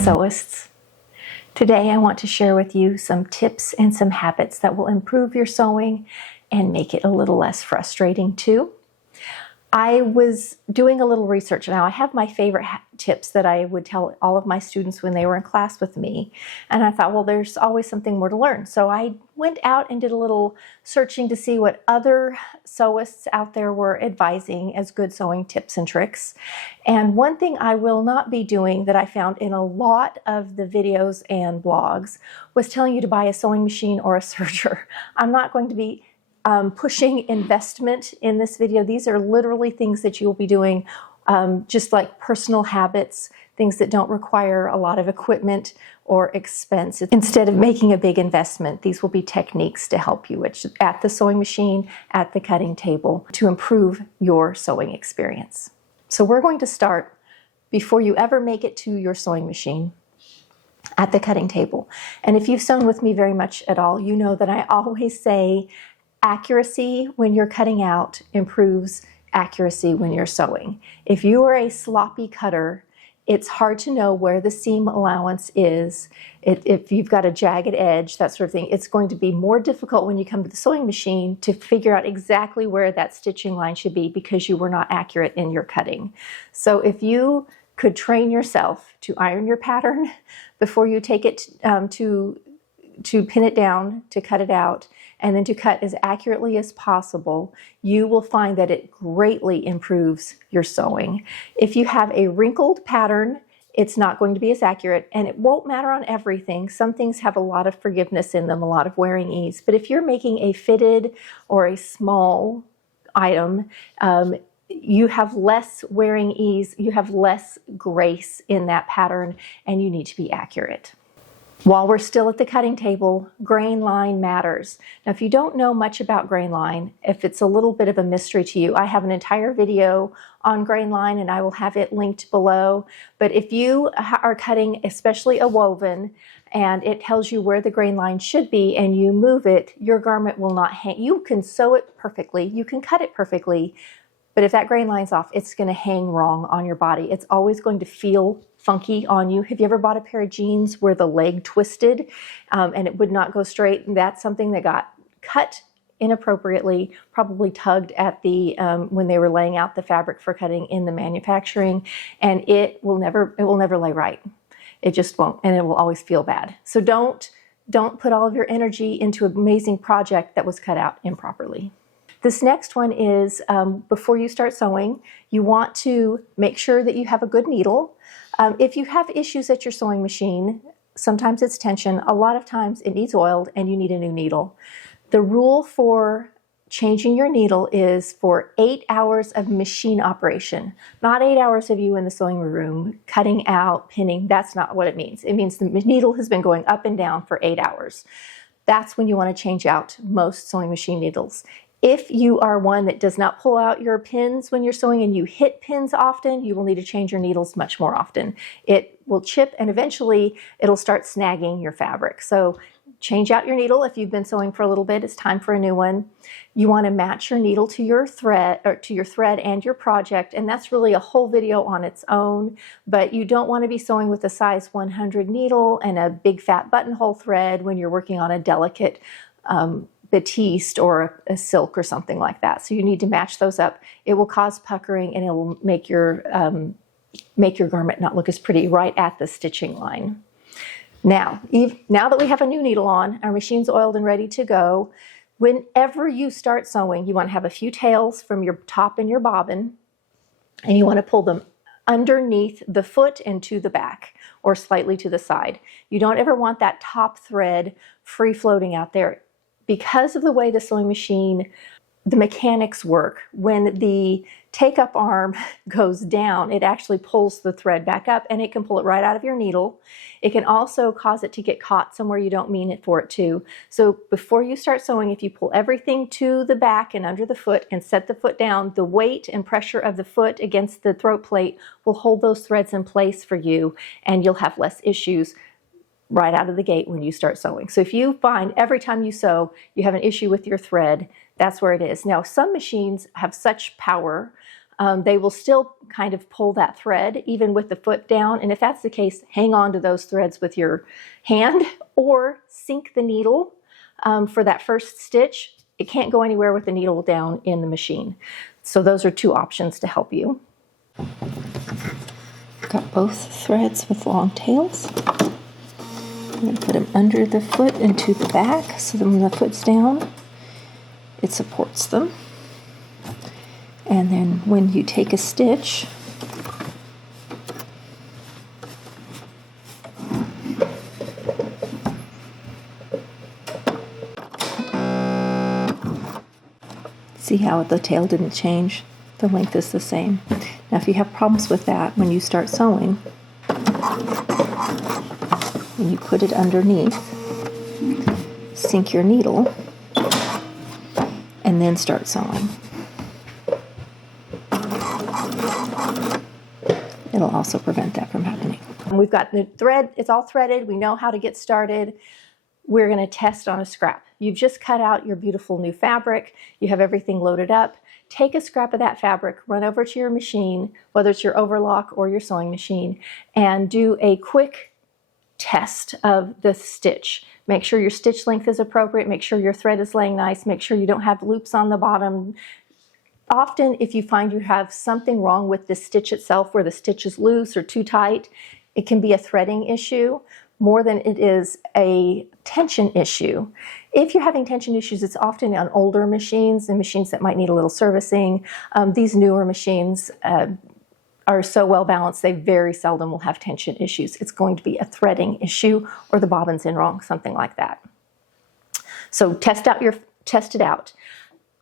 sewists. Today I want to share with you some tips and some habits that will improve your sewing and make it a little less frustrating too. I was doing a little research. Now I have my favorite tips that I would tell all of my students when they were in class with me. And I thought, well, there's always something more to learn. So I went out and did a little searching to see what other sewists out there were advising as good sewing tips and tricks. And one thing I will not be doing that I found in a lot of the videos and blogs was telling you to buy a sewing machine or a serger. I'm not going to be pushing investment in this video. These are literally things that you'll be doing just like personal habits, things that don't require a lot of equipment or expense. Instead of making a big investment, these will be techniques to help you at the sewing machine, at the cutting table, to improve your sewing experience. So we're going to start before you ever make it to your sewing machine, at the cutting table. And if you've sewn with me very much at all, you know that I always say accuracy when you're cutting out improves accuracy when you're sewing. If you are a sloppy cutter, it's hard to know where the seam allowance is. If you've got a jagged edge, that sort of thing, it's going to be more difficult when you come to the sewing machine to figure out exactly where that stitching line should be because you were not accurate in your cutting. So if you could train yourself to iron your pattern before you take it to pin it down, to cut it out, and then to cut as accurately as possible, you will find that it greatly improves your sewing. If you have a wrinkled pattern, it's not going to be as accurate, and it won't matter on everything. Some things have a lot of forgiveness in them, a lot of wearing ease. But if you're making a fitted or a small item, you have less wearing ease, you have less grace in that pattern, and you need to be accurate. While we're still at the cutting table, Grainline matters. Now, if you don't know much about Grainline, if it's a little bit of a mystery to you, I have an entire video on Grainline and I will have it linked below. But if you are cutting especially a woven and it tells you where the Grainline should be and you move it, your garment will not hang. You can sew it perfectly, you can cut it perfectly, but if that grain line's off, it's going to hang wrong on your body. It's always going to feel funky on you. Have you ever bought a pair of jeans where the leg twisted and it would not go straight? And that's something that got cut inappropriately, probably tugged at the when they were laying out the fabric for cutting in the manufacturing, and it will never lay right. It just won't, and it will always feel bad. So don't put all of your energy into an amazing project that was cut out improperly. This next one is before you start sewing, you want to make sure that you have a good needle. If you have issues at your sewing machine, sometimes it's tension, a lot of times it needs oiled and you need a new needle. The rule for changing your needle is for 8 hours of machine operation, not 8 hours of you in the sewing room cutting out, pinning. That's not what it means. It means the needle has been going up and down for 8 hours. That's when you want to change out most sewing machine needles. If you are one that does not pull out your pins when you're sewing and you hit pins often, you will need to change your needles much more often. It will chip and eventually it'll start snagging your fabric. So change out your needle. If you've been sewing for a little bit, it's time for a new one. You want to match your needle to your thread, or to your thread and your project, and that's really a whole video on its own. But you don't want to be sewing with a size 100 needle and a big fat buttonhole thread when you're working on a delicate batiste or a silk or something like that. So you need to match those up. It will cause puckering and it will make your garment not look as pretty right at the stitching line. Now that we have a new needle on, our machine's oiled and ready to go, whenever you start sewing, you want to have a few tails from your top and your bobbin, and you want to pull them underneath the foot and to the back or slightly to the side. You don't ever want that top thread free floating out there. Because of the way the sewing machine, the mechanics work, when the take-up arm goes down, it actually pulls the thread back up and it can pull it right out of your needle. It can also cause it to get caught somewhere you don't mean it for it to. So before you start sewing, if you pull everything to the back and under the foot and set the foot down, the weight and pressure of the foot against the throat plate will hold those threads in place for you, and you'll have less issues right out of the gate when you start sewing. So if you find every time you sew you have an issue with your thread, that's where it is. Now, some machines have such power They will still kind of pull that thread even with the foot down. And if that's the case, hang on to those threads with your hand or sink the needle for that first stitch. It can't go anywhere with the needle down in the machine. So those are two options to help you. Got both threads with long tails. I'm going to put them under the foot and to the back so that when the foot's down, it supports them. And then when you take a stitch, see how the tail didn't change? The length is the same. Now if you have problems with that when you start sewing, when you put it underneath, sink your needle, and then start sewing. It'll also prevent that from happening. And we've got the thread, it's all threaded, we know how to get started. We're going to test on a scrap. You've just cut out your beautiful new fabric, you have everything loaded up. Take a scrap of that fabric, run over to your machine, whether it's your overlock or your sewing machine, and do a quick test of the stitch. Make sure your stitch length is appropriate, make sure your thread is laying nice, make sure you don't have loops on the bottom. Often if you find you have something wrong with the stitch itself, where the stitch is loose or too tight, it can be a threading issue more than it is a tension issue. If you're having tension issues, it's often on older machines and machines that might need a little servicing. These newer machines are so well balanced, they very seldom will have tension issues. It's going to be a threading issue or the bobbin's in wrong, something like that. So test it out.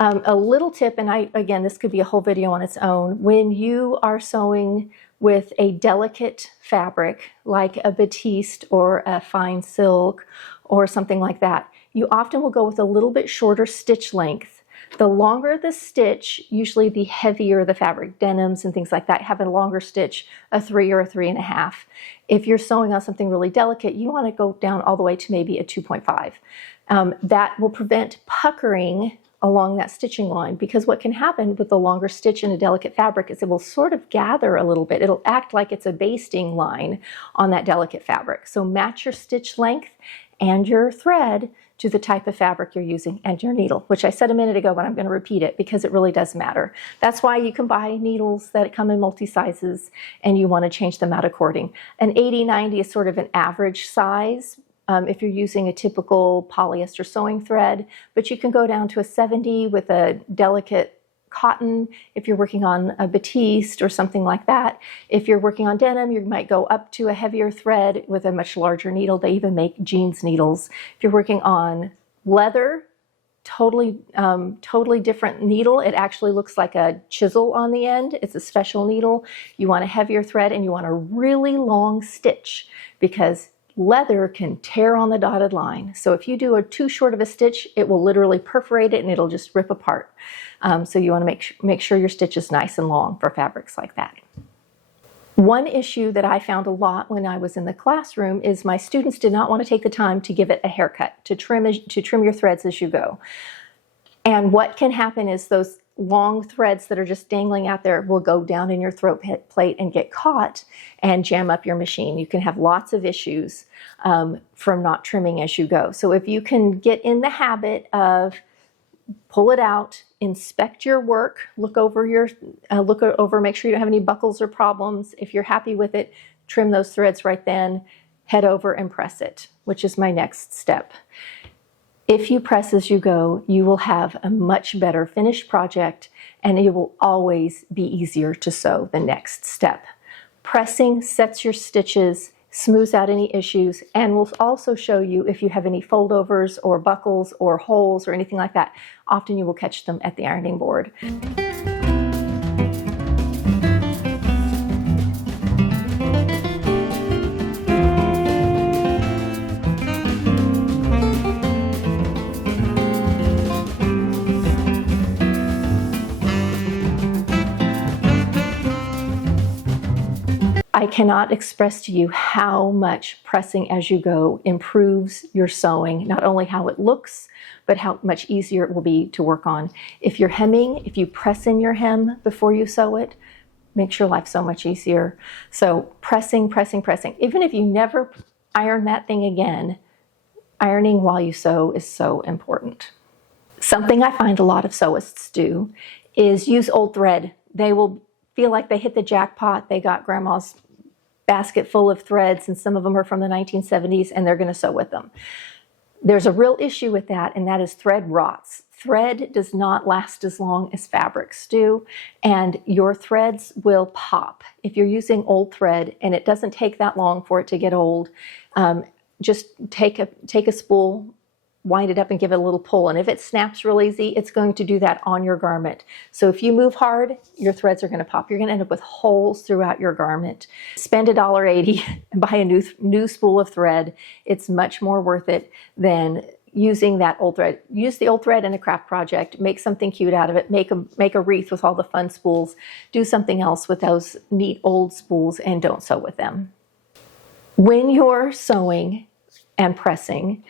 A little tip, and again, this could be a whole video on its own. When you are sewing with a delicate fabric like a batiste or a fine silk or something like that, you often will go with a little bit shorter stitch length. The longer the stitch, usually the heavier the fabric. Denims and things like that have a longer stitch, a 3 or a 3.5. If you're sewing on something really delicate, you want to go down all the way to maybe a 2.5. That will prevent puckering along that stitching line, because what can happen with the longer stitch in a delicate fabric is it will sort of gather a little bit. It'll act like it's a basting line on that delicate fabric. So match your stitch length and your thread to the type of fabric you're using and your needle, which I said a minute ago, but I'm going to repeat it because it really does matter. That's why you can buy needles that come in multi-sizes and you want to change them out according. An 80-90 is sort of an average size if you're using a typical polyester sewing thread, but you can go down to a 70 with a delicate cotton if you're working on a batiste or something like that. If you're working on denim, you might go up to a heavier thread with a much larger needle. They even make jeans needles. If you're working on leather, totally different needle. It actually looks like a chisel on the end. It's a special needle. You want a heavier thread and you want a really long stitch because leather can tear on the dotted line. So if you do too short of a stitch, it will literally perforate it and it'll just rip apart. So you want to make sure your stitch is nice and long for fabrics like that. One issue that I found a lot when I was in the classroom is my students did not want to take the time to give it a haircut, to trim your threads as you go. And what can happen is those long threads that are just dangling out there will go down in your throat plate and get caught and jam up your machine. You can have lots of issues from not trimming as you go. So if you can get in the habit of pull it out, inspect your work, look over, make sure you don't have any buckles or problems. If you're happy with it, trim those threads right then, head over and press it, which is my next step. If you press as you go, you will have a much better finished project and it will always be easier to sew the next step. Pressing sets your stitches, smooths out any issues, and will also show you if you have any foldovers or buckles or holes or anything like that. Often you will catch them at the ironing board. I cannot express to you how much pressing as you go improves your sewing, not only how it looks, but how much easier it will be to work on. If you're hemming, if you press in your hem before you sew it, makes your life so much easier. So pressing, pressing, pressing. Even if you never iron that thing again, ironing while you sew is so important. Something I find a lot of sewists do is use old thread. They will feel like they hit the jackpot. They got grandma's basket full of threads, and some of them are from the 1970s, and they're going to sew with them. There's a real issue with that, and that is thread rots. Thread does not last as long as fabrics do, and your threads will pop. If you're using old thread, and it doesn't take that long for it to get old, just take a spool, wind it up and give it a little pull. And if it snaps real easy, it's going to do that on your garment. So if you move hard, your threads are going to pop. You're going to end up with holes throughout your garment. Spend $1.80 and buy a new spool of thread. It's much more worth it than using that old thread. Use the old thread in a craft project. Make something cute out of it. Make a wreath with all the fun spools. Do something else with those neat old spools, and don't sew with them. When you're sewing and pressing,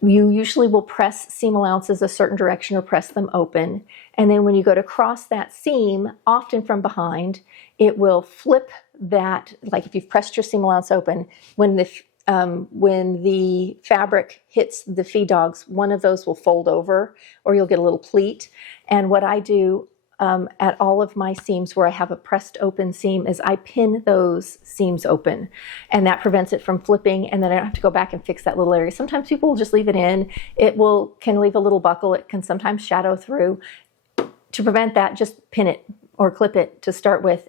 you usually will press seam allowances a certain direction or press them open. And then when you go to cross that seam, often from behind, it will flip that, like if you've pressed your seam allowance open, when the fabric hits the feed dogs, one of those will fold over, or you'll get a little pleat. And what I do at all of my seams where I have a pressed open seam is I pin those seams open, and that prevents it from flipping, and then I don't have to go back and fix that little area. Sometimes people will just leave it in. It can leave a little buckle. It can sometimes shadow through. To prevent that, just pin it or clip it to start with,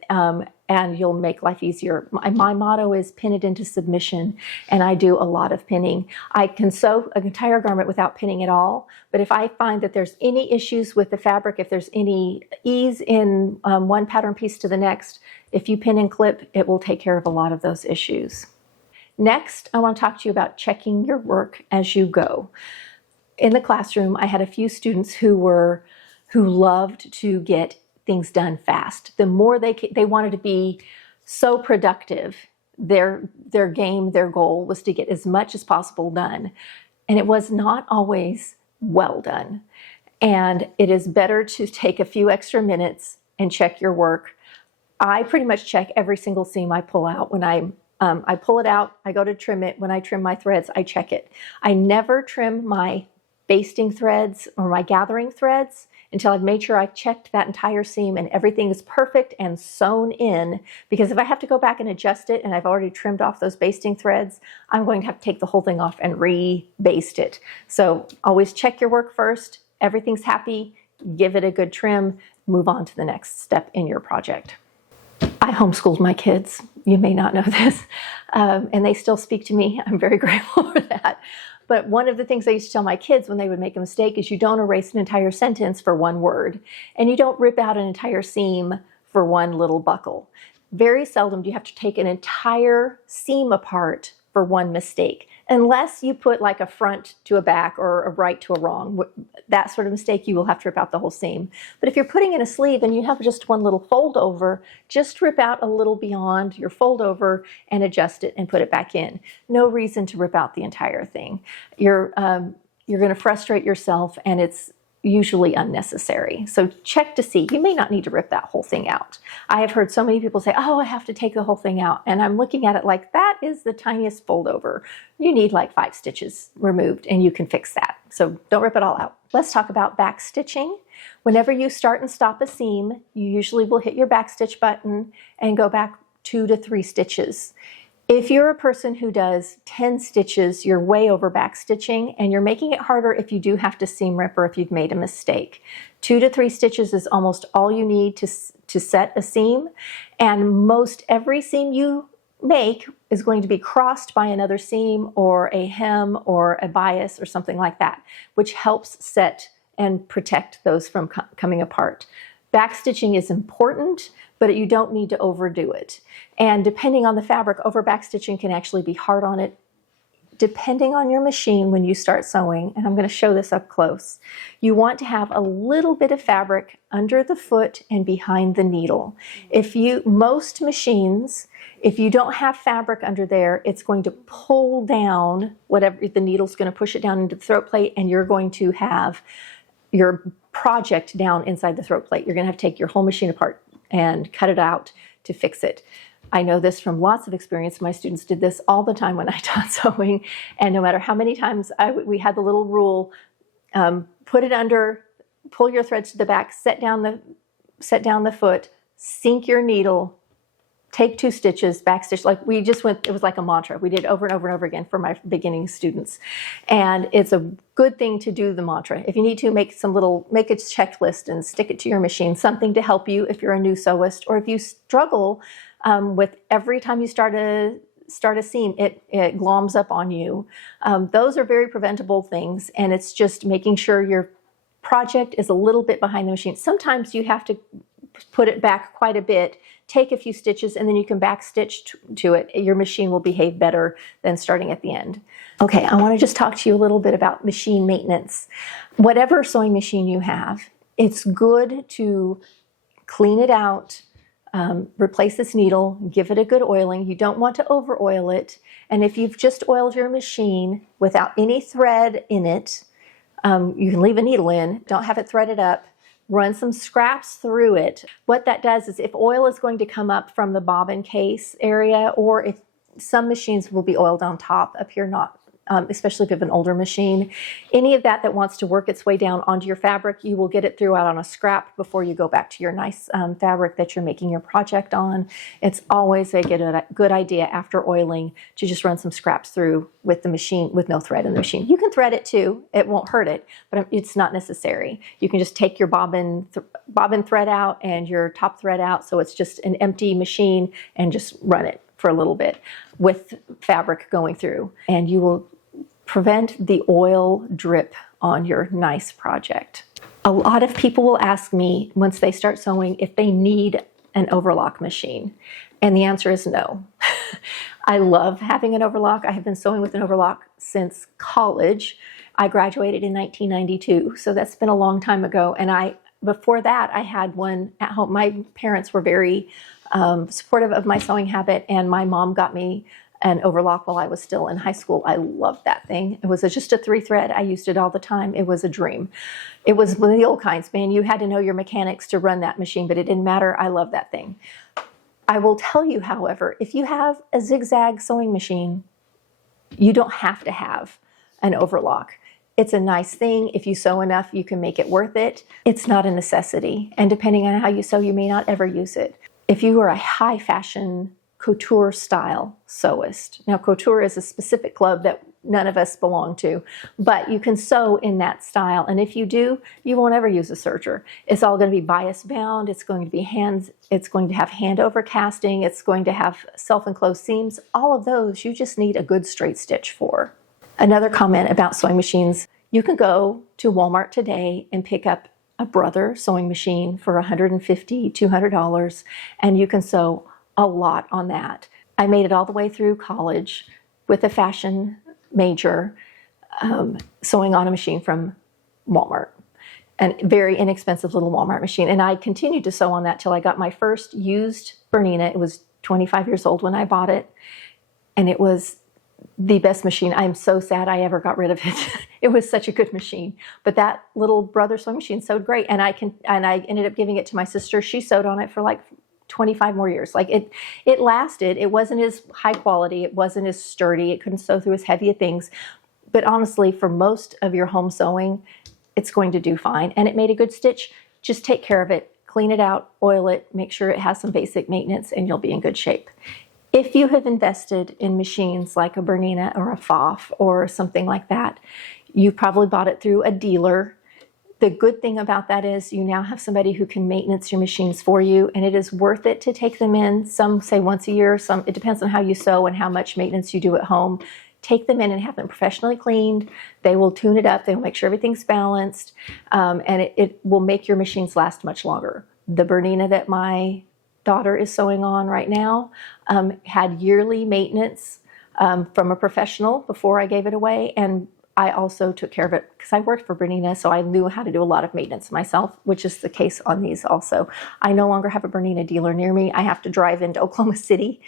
and you'll make life easier. My motto is pin it into submission, and I do a lot of pinning. I can sew an entire garment without pinning at all, but if I find that there's any issues with the fabric, if there's any ease in one pattern piece to the next, if you pin and clip, it will take care of a lot of those issues. Next, I want to talk to you about checking your work as you go. In the classroom, I had a few students who loved to get things done fast. The more they wanted to be so productive, their goal was to get as much as possible done. And it was not always well done. And it is better to take a few extra minutes and check your work. I pretty much check every single seam I pull out. When I pull it out, I go to trim it. When I trim my threads, I check it. I never trim my basting threads or my gathering threads until I've made sure I checked that entire seam and everything is perfect and sewn in, because if I have to go back and adjust it and I've already trimmed off those basting threads, I'm going to have to take the whole thing off and re-baste it. So always check your work first. Everything's happy, give it a good trim, move on to the next step in your project. I homeschooled my kids. You may not know this, and they still speak to me. I'm very grateful for that. But one of the things I used to tell my kids when they would make a mistake is you don't erase an entire sentence for one word, and you don't rip out an entire seam for one little buckle. Very seldom do you have to take an entire seam apart for one mistake, unless you put like a front to a back or a right to a wrong. That sort of mistake, you will have to rip out the whole seam. But if you're putting in a sleeve and you have just one little fold over, just rip out a little beyond your fold over and adjust it and put it back in. No reason to rip out the entire thing. You're going to frustrate yourself, and it's usually unnecessary. So check to see. You may not need to rip that whole thing out. I have heard so many people say, oh, I have to take the whole thing out. And I'm looking at it like, that is the tiniest fold over. You need like 5 stitches removed, and you can fix that. So don't rip it all out. Let's talk about back stitching. Whenever you start and stop a seam, you usually will hit your back stitch button and go back 2 to 3 stitches. If you're a person who does 10 stitches, you're way over back stitching, and you're making it harder if you do have to seam rip or if you've made a mistake. 2 to 3 stitches is almost all you need to set a seam, and most every seam you make is going to be crossed by another seam or a hem or a bias or something like that, which helps set and protect those from coming apart. Backstitching is important, but you don't need to overdo it. And depending on the fabric, over backstitching can actually be hard on it. depending on your machine when you start sewing, and I'm going to show this up close, you want to have a little bit of fabric under the foot and behind the needle. Most machines, if you don't have fabric under there, it's going to pull down whatever, the needle's going to push it down into the throat plate, and you're going to have your project down inside the throat plate. You're going to have to take your whole machine apart and cut it out to fix it. I know this from lots of experience. My students did this all the time when I taught sewing, and no matter how many times we had the little rule, put it under, pull your threads to the back, set down the foot, sink your needle, take 2 stitches, backstitch. Like we just went, it was like a mantra. We did it over and over and over again for my beginning students. And it's a good thing to do the mantra. If you need to, make a checklist and stick it to your machine, something to help you if you're a new sewist, or if you struggle with every time you start a seam, it gloms up on you. Those are very preventable things, and it's just making sure your project is a little bit behind the machine. Sometimes you have to put it back quite a bit, take a few stitches, and then you can back stitch to it. Your machine will behave better than starting at the end. Okay, I want to just talk to you a little bit about machine maintenance. Whatever sewing machine you have, it's good to clean it out, replace this needle, give it a good oiling. You don't want to over oil it. And if you've just oiled your machine without any thread in it, you can leave a needle in, don't have it threaded up, run some scraps through it. What that does is, if oil is going to come up from the bobbin case area, or if some machines will be oiled on top, up here not, especially if you have an older machine, any of that wants to work its way down onto your fabric, you will get it through out on a scrap before you go back to your nice fabric that you're making your project on. It's always a good idea after oiling to just run some scraps through with the machine, with no thread in the machine. You can thread it too, it won't hurt it, but it's not necessary. You can just take your bobbin thread out and your top thread out, so it's just an empty machine, and just run it for a little bit with fabric going through, and you will prevent the oil drip on your nice project. A lot of people will ask me once they start sewing if they need an overlock machine, and the answer is no. I love having an overlock. I have been sewing with an overlock since college. I graduated in 1992, so that's been a long time ago, and before that I had one at home. My parents were very supportive of my sewing habit, and my mom got me an overlock while I was still in high school. I loved that thing. It was just a 3-thread. I used it all the time. It was a dream. It was one of the old kinds, man. You had to know your mechanics to run that machine, but it didn't matter. I love that thing. I will tell you, however, if you have a zigzag sewing machine, you don't have to have an overlock. It's a nice thing. If you sew enough, you can make it worth it. It's not a necessity. And depending on how you sew, you may not ever use it. If you are a high fashion couture style sewist. Now, couture is a specific club that none of us belong to, but you can sew in that style. And if you do, you won't ever use a serger. It's all going to be bias bound. It's going to be it's going to have hand over casting. It's going to have self-enclosed seams. All of those, you just need a good straight stitch for. Another comment about sewing machines, you can go to Walmart today and pick up a Brother sewing machine for $150, $200, and you can sew a lot on that. I made it all the way through college with a fashion major, sewing on a machine from Walmart, and very inexpensive little Walmart machine. And I continued to sew on that till I got my first used Bernina. It was 25 years old when I bought it, and it was the best machine. I'm so sad I ever got rid of it. It was such a good machine. But that little Brother sewing machine sewed great, and I ended up giving it to my sister. She sewed on it for like 25 more years. Like it lasted. It wasn't as high quality. It wasn't as sturdy. It couldn't sew through as heavy things. But honestly, for most of your home sewing, it's going to do fine. And it made a good stitch. Just take care of it, clean it out, oil it, make sure it has some basic maintenance, and you'll be in good shape. If you have invested in machines like a Bernina or a Pfaff or something like that, you probably bought it through a dealer. The good thing about that is you now have somebody who can maintenance your machines for you, and it is worth it to take them in. Some say once a year, it depends on how you sew and how much maintenance you do at home. Take them in and have them professionally cleaned. They will tune it up. They will make sure everything's balanced, and it will make your machines last much longer. The Bernina that my daughter is sewing on right now had yearly maintenance from a professional before I gave it away, and I also took care of it because I worked for Bernina, so I knew how to do a lot of maintenance myself, which is the case on these also. I no longer have a Bernina dealer near me. I have to drive into Oklahoma City,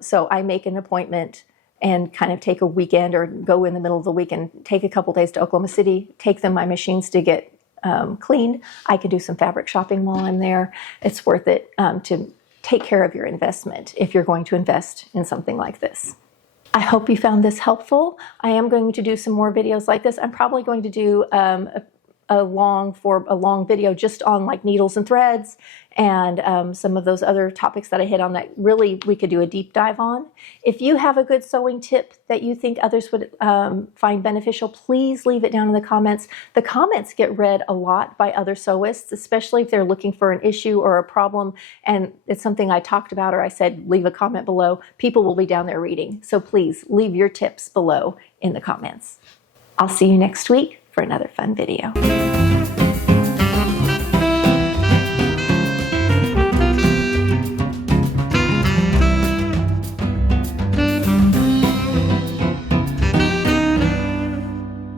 so I make an appointment and kind of take a weekend or go in the middle of the week and take a couple days to Oklahoma City, take them my machines to get cleaned. I can do some fabric shopping while I'm there. It's worth it to take care of your investment if you're going to invest in something like this. I hope you found this helpful. I am going to do some more videos like this. I'm probably going to do a long video just on like needles and threads and some of those other topics that I hit on that really we could do a deep dive on. If you have a good sewing tip that you think others would find beneficial, please leave it down in the comments. The comments get read a lot by other sewists, especially if they're looking for an issue or a problem and it's something I talked about or I said leave a comment below. People will be down there reading. So please leave your tips below in the comments. I'll see you next week for another fun video.